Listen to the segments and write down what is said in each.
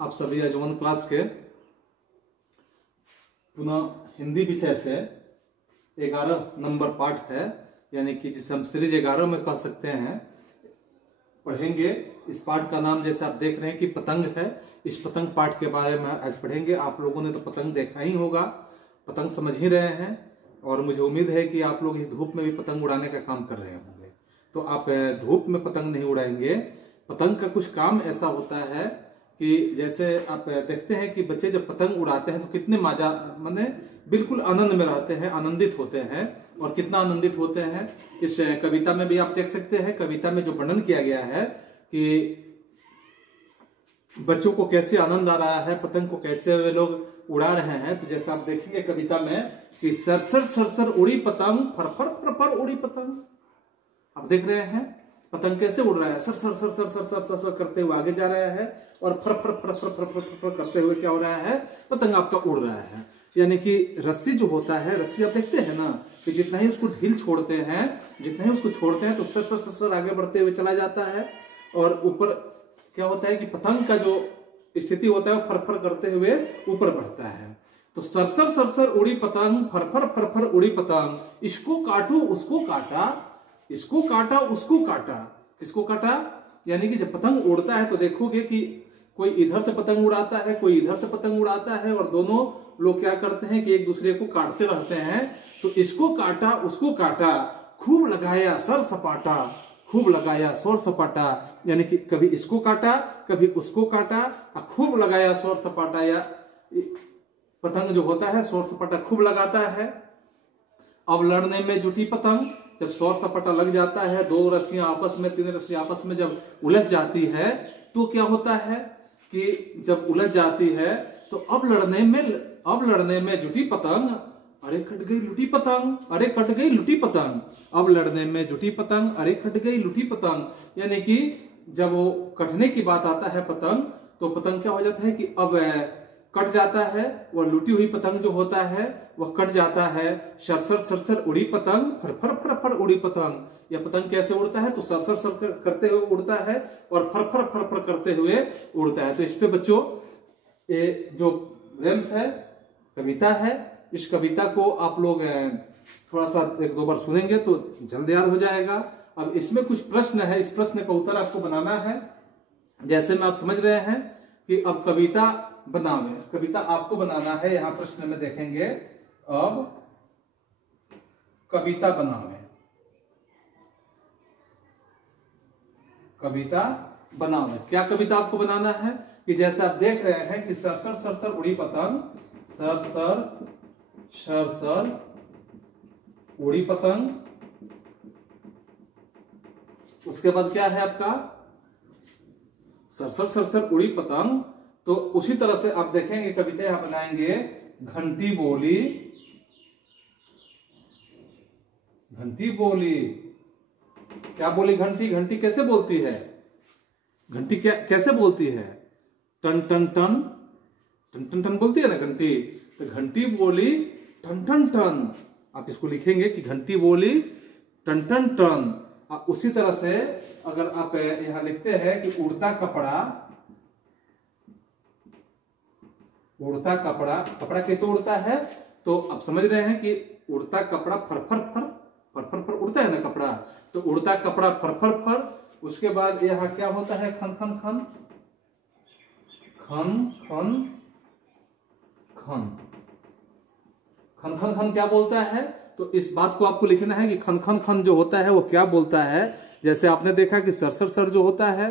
आप सभी अजवन क्लास के पुनः हिंदी विषय से 11 नंबर पाठ है, यानी कि जिसे हम सीरीज 11 में कह सकते हैं, पढ़ेंगे। इस पाठ का नाम जैसे आप देख रहे हैं कि पतंग है। इस पतंग पाठ के बारे में आज पढ़ेंगे। आप लोगों ने तो पतंग देखा ही होगा, पतंग समझ ही रहे हैं, और मुझे उम्मीद है कि आप लोग इस धूप में भी पतंग उड़ाने का काम कर रहे होंगे। तो आप धूप में पतंग नहीं उड़ाएंगे। पतंग का कुछ काम ऐसा होता है कि जैसे आप देखते हैं कि बच्चे जब पतंग उड़ाते हैं तो कितने माने बिल्कुल आनंद में रहते हैं, आनंदित होते हैं। और कितना आनंदित होते हैं इस कविता में भी आप देख सकते हैं। कविता में जो वर्णन किया गया है कि बच्चों को कैसे आनंद आ रहा है, पतंग को कैसे वे लोग उड़ा रहे हैं। तो जैसा आप देखेंगे कविता में कि सरसर सरसर उड़ी पतंग, फरफर फरफर उड़ी पतंग। आप देख रहे हैं पतंग कैसे उड़ रहा है, sir sir sir sir sir sir sir sir करते हुए आगे जा रहा है, और फर फर फर फर फर फर फर करते हुए क्या हो रहा है, पतंग आपका उड़ रहा है। यानी कि रस्सी जो होता है, रस्सी आप देखते हैं ना कि जितना ही उसको ढील छोड़ते हैं, जितना ही उसको छोड़ते हैं तो सर सर सर सर आगे बढ़ते हुए चला जाता है। और ऊपर क्या होता है कि पतंग का जो स्थिति होता है वो फर फर करते हुए ऊपर बढ़ता है। तो सरसर सरसर उड़ी पतंग, फरफर फरफर उड़ी पतंग, इसको काटू उसको काटा, इसको काटा उसको काटा। किसको काटा? यानी कि जब पतंग उड़ता है तो देखोगे कि कोई इधर से पतंग उड़ाता है, कोई इधर से पतंग उड़ाता है, और दोनों लोग क्या करते हैं कि एक दूसरे को काटते रहते हैं। तो इसको काटा उसको काटा, खूब लगाया सर सपाटा, खूब लगाया शोर सपाटा। यानी कि कभी इसको काटा कभी उसको काटा, खूब लगाया शोर सपाटा। या पतंग जो होता है शोर सपाटा खूब लगाता है। अब लड़ने में जुटी पतंग, जब शोर सपाटा लग जाता है, दो रस्सियां आपस में, तीन रस्सियां आपस में जब उलझ जाती है तो क्या होता है कि जब उलझ जाती है तो अब लड़ने में जुटी पतंग, अरे कट गई लुटी पतंग, अरे कट गई लुटी पतंग। अब लड़ने में जुटी पतंग, अरे कट गई लुटी पतंग। यानी कि जब वो कटने की बात आता है पतंग, तो पतंग क्या हो जाता है कि अब कट जाता है, वह लुटी हुई पतंग जो होता है वह कट जाता है। सरसर सरसर उड़ी पतंग, फरफर फरफर उड़ी पतंग। यह पतंग कैसे उड़ता है? तो सरसर सरसर करते हुए उड़ता है और फरफर फरफर करते हुए उड़ता है। तो इस पे बच्चों ये जो रेम्स है, कविता है, इस कविता को आप लोग थोड़ा सा एक दो बार सुनेंगे तो जल्द याद हो जाएगा। अब इसमें कुछ प्रश्न है, इस प्रश्न का उत्तर आपको बनाना है। जैसे में आप समझ रहे हैं कि अब कविता बनावे, कविता आपको बनाना है। यहां प्रश्न में देखेंगे, अब कविता बनावे, कविता बनावे। क्या कविता आपको बनाना है कि जैसे आप देख रहे हैं कि सरसर सरसर उड़ी पतंग, सरसर सरसर उड़ी पतंग। उसके बाद क्या है आपका सरसर सरसर उड़ी पतंग। तो उसी तरह से आप देखेंगे कविता यहां बनाएंगे, घंटी बोली, घंटी बोली। क्या बोली घंटी? घंटी कैसे बोलती है? घंटी क्या कैसे बोलती है? टन टन टन टन टन टन बोलती है ना घंटी। तो घंटी बोली टन टन टन। आप इसको लिखेंगे कि घंटी बोली टन टन टन। उसी तरह से अगर आप यहां लिखते हैं कि उड़ता कपड़ा, उड़ता कपड़ा, कपड़ा कैसे उड़ता है? तो आप समझ रहे हैं कि उड़ता कपड़ा फरफर फर फरफर फर उड़ता है ना कपड़ा। तो उड़ता कपड़ा फरफर फर। उसके बाद यहां क्या होता है? खन खन खन खन खन खन खन खन खन क्या बोलता है? तो इस बात को आपको लिखना है कि खन खन खन जो होता है वो क्या बोलता है। जैसे आपने देखा कि सरसर सर जो होता है,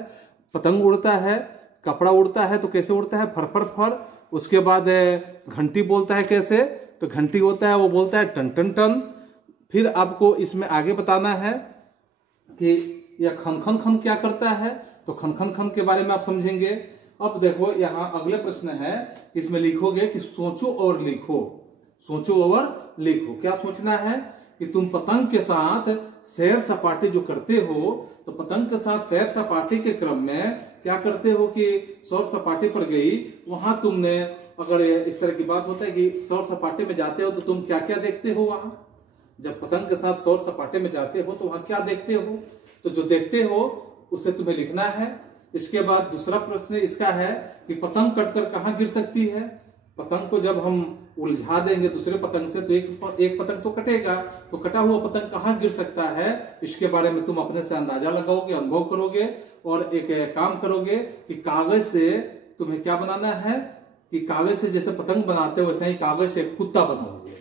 पतंग उड़ता है, कपड़ा उड़ता है, तो कैसे उड़ता है? फरफर फर। उसके बाद घंटी बोलता है कैसे? तो घंटी होता है वो बोलता है टन टन टन। फिर आपको इसमें आगे बताना है कि यह खन खन खन क्या करता है। तो खन खन खन के बारे में आप समझेंगे। अब देखो यहाँ अगले प्रश्न है, इसमें लिखोगे कि सोचो और लिखो, सोचो और लिखो। क्या सोचना है कि तुम पतंग के साथ सैर सपाटे जो करते हो, तो पतंग के साथ सैर सपाटे के क्रम में क्या करते हो कि सौर सपाटे पर गई, वहां तुमने, अगर इस तरह की बात होता है कि सौर सपाटे में जाते हो तो तुम क्या क्या देखते हो वहां? जब पतंग के साथ सौर सपाटे में जाते हो तो वहां क्या देखते हो? तो जो देखते हो उसे तुम्हें लिखना है। इसके बाद दूसरा प्रश्न इसका है कि पतंग कटकर कहाँ गिर सकती है। पतंग को जब हम उलझा देंगे दूसरे पतंग से तो एक पतंग तो कटेगा, तो कटा हुआ पतंग कहाँ गिर सकता है, इसके बारे में तुम अपने से अंदाजा लगाओगे, अनुभव करोगे और एक काम करोगे कि कागज से तुम्हें क्या बनाना है कि कागज से जैसे पतंग बनाते हो वैसे ही कागज से कुत्ता बनाओगे।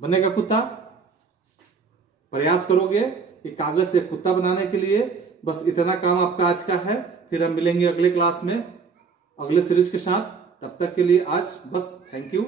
बनेगा कुत्ता? प्रयास करोगे कि कागज से कुत्ता बनाने के लिए। बस इतना काम आपका आज का है। फिर हम मिलेंगे अगले क्लास में अगले सीरीज के साथ। तब तक के लिए आज बस थैंक यू।